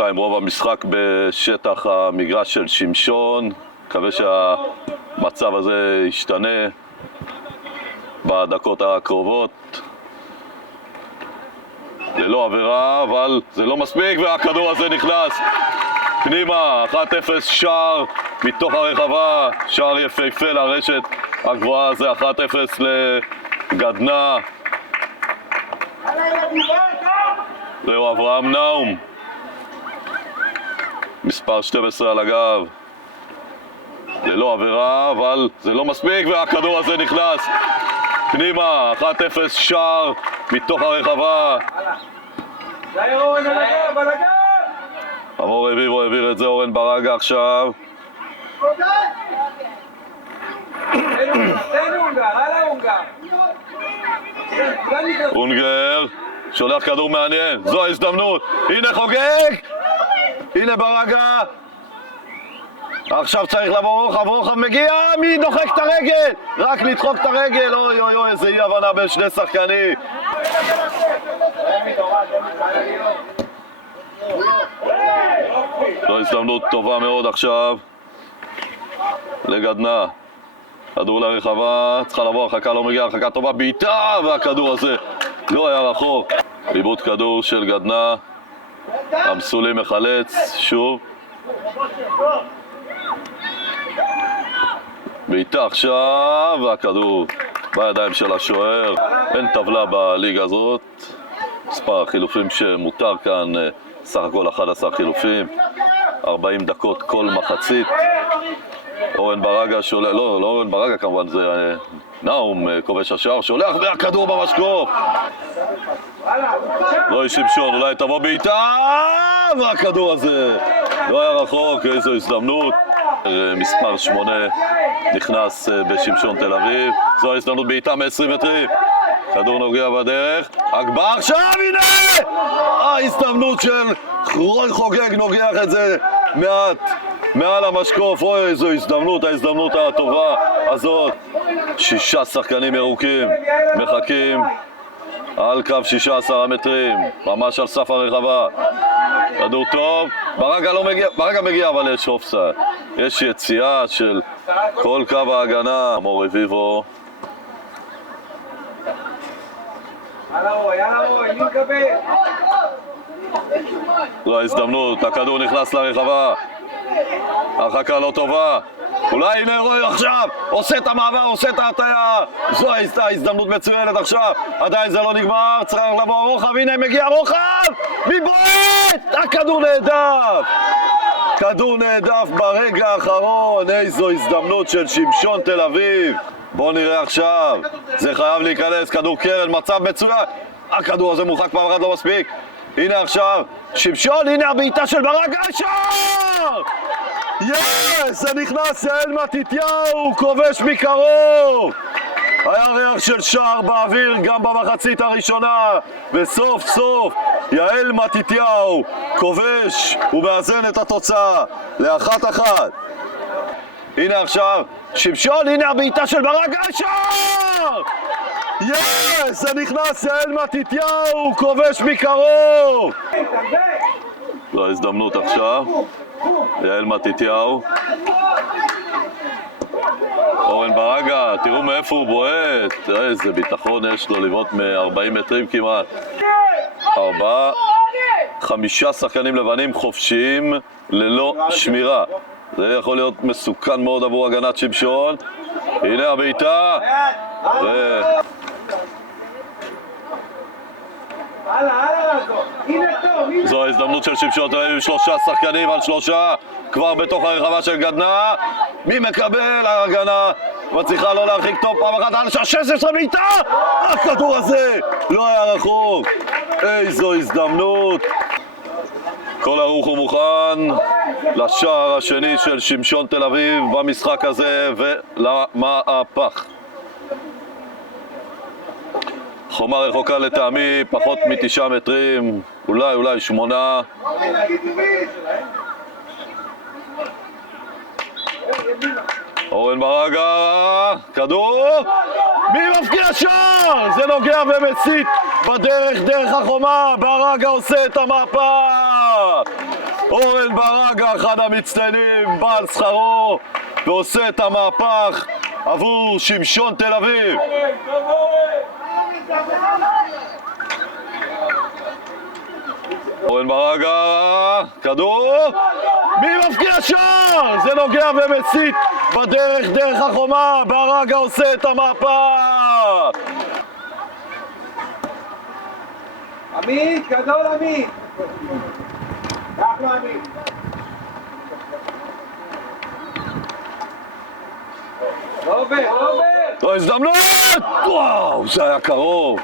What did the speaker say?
בינתיים רוב המשחק בשטח המגרש של שמשון. מקווה שהמצב הזה ישתנה בדקות הקרובות. ללא עבירה, אבל זה לא מספיק, והכדור הזה נכנס פנימה. 1-0 שער מתוך הרחבה, שער יפהפה לרשת הגבוהה. זה 1-0 לגדנה. זהו אברהם נאום, מספר 12 על הגב. ללא עבירה, אבל זה לא מספיק, והכדור הזה נכנס פנימה. 1-0 שער מתוך הרחבה. אמור רביבו העביר את זה, אורן ברגה עכשיו. אונגר שולח כדור מעניין, זו ההזדמנות. הנה חוגג, הנה ברגה. עכשיו צריך לבוא רוחב, מגיע, מי דוחק את הרגל? רק לדחוק את הרגל. אוי אוי אוי, איזה אי הבנה בין שני שחקנים. זו הזדמנות טובה מאוד עכשיו לגדנה. כדור לרחבה, צריכה לבוא הרחקה, לא מגיעה, הרחקה טובה, בעיטה, והכדור הזה לא היה רחוק. איבוד כדור של גדנה, המסולי מחלץ שוב. בעיטה עכשיו, והכדור בידיים של השוער. אין טבלה בליגה הזאת. מספר החילופים שמותר כאן, סך הכל 11 חילופים, 40 דקות כל מחצית. אורן ברגה שולח, לא אורן ברגה כמובן, זה נאום כובש השער, שולח והכדור במשקוף. לא שמשון, אולי תבוא בעיטה, והכדור הזה לא היה רחוק. איזו הזדמנות. מספר 8 נכנס בשמשון תל אביב. זו ההזדמנות, בעיטה מ-20 מטרים. כדור נוגע בדרך, אגבר עכשיו, הנה! ההזדמנות של רוי חוגג, נוגח את זה מעל המשקוף. אוי, איזו הזדמנות, ההזדמנות הטובה הזאת. 6 שחקנים ירוקים מחכים על קו 16 המטרים, ממש על סף הרחבה. כדור טוב, ברגה לא מגיע, ברגה מגיע, אבל יש אופסייד. יש יציאה של כל קו ההגנה. אמור רביבו. זו ההזדמנות, הכדור נכנס לרחבה. הרחקה לא טובה. אולי הנה רוי עכשיו עושה את המעבר, עושה את ההטיה. זו ההזדמנות מצוינת עכשיו. עדיין זה לא נגמר, צריך לבוא רוחב. הנה מגיע רוחב, מבועט! הכדור נהדף, כדור נהדף ברגע האחרון. איזו הזדמנות של שמשון תל אביב. בואו נראה עכשיו, זה חייב להיכנס. כדור קרן, מצב מצוין. הכדור הזה מורחק פעם אחת, לא מספיק. הנה עכשיו שמשון, הנה הבעיטה של ברגה, שער! זה נכנס. יעל מתתיהו כובש מקרוב. היה ריח של שער באוויר גם במחצית הראשונה, וסוף סוף יעל מתתיהו כובש ומאזן את התוצאה ל1-1. הנה עכשיו שמשון, הנה הבעיטה של ברגה, שער! זה נכנס. יעל מתתיהו כובש מקרוב. זו ההזדמנות עכשיו, יעל מתתיהו. אורן ברגה, תראו מאיפה הוא בועט. איזה ביטחון יש לו לבעוט מ-40 מטרים כמעט. 5 שחקנים לבנים חופשיים ללא שמירה. זה יכול להיות מסוכן מאוד עבור הגנת שמשון. הנה הבעיטה. זו ההזדמנות של שמשון תל אביב, 3 שחקנים על 3 כבר בתוך הרחבה של גדנה. מי מקבל? ההגנה מצליחה לא להרחיק טוב. פעם אחת על 16 בעיטה, הכדור הזה לא היה רחוק. איזו הזדמנות. כל ערוך ומוכן לשער השני של שמשון תל אביב במשחק הזה ולמהפך. חומה רחוקה לטעמי, פחות מ9 מטרים, אולי 8. אורן ברגה, כדור, מי מפקיע שער? זה נוגע ומצית בדרך, דרך החומה. ברגה עושה את המהפך. אורן ברגה, אחד המצטיינים, בעל שכרו, ועושה את המהפך עבור שמשון תל אביב. אורן ברגה, כדור, מי מפקיע שער? זה נוגע ומסית בדרך, דרך החומה, ברגה עושה את המהפך. עמית, גדול עמית. קח לו עמית. לא עובר, לא עובר. לא הזדמנות! וואו, זה היה קרוב.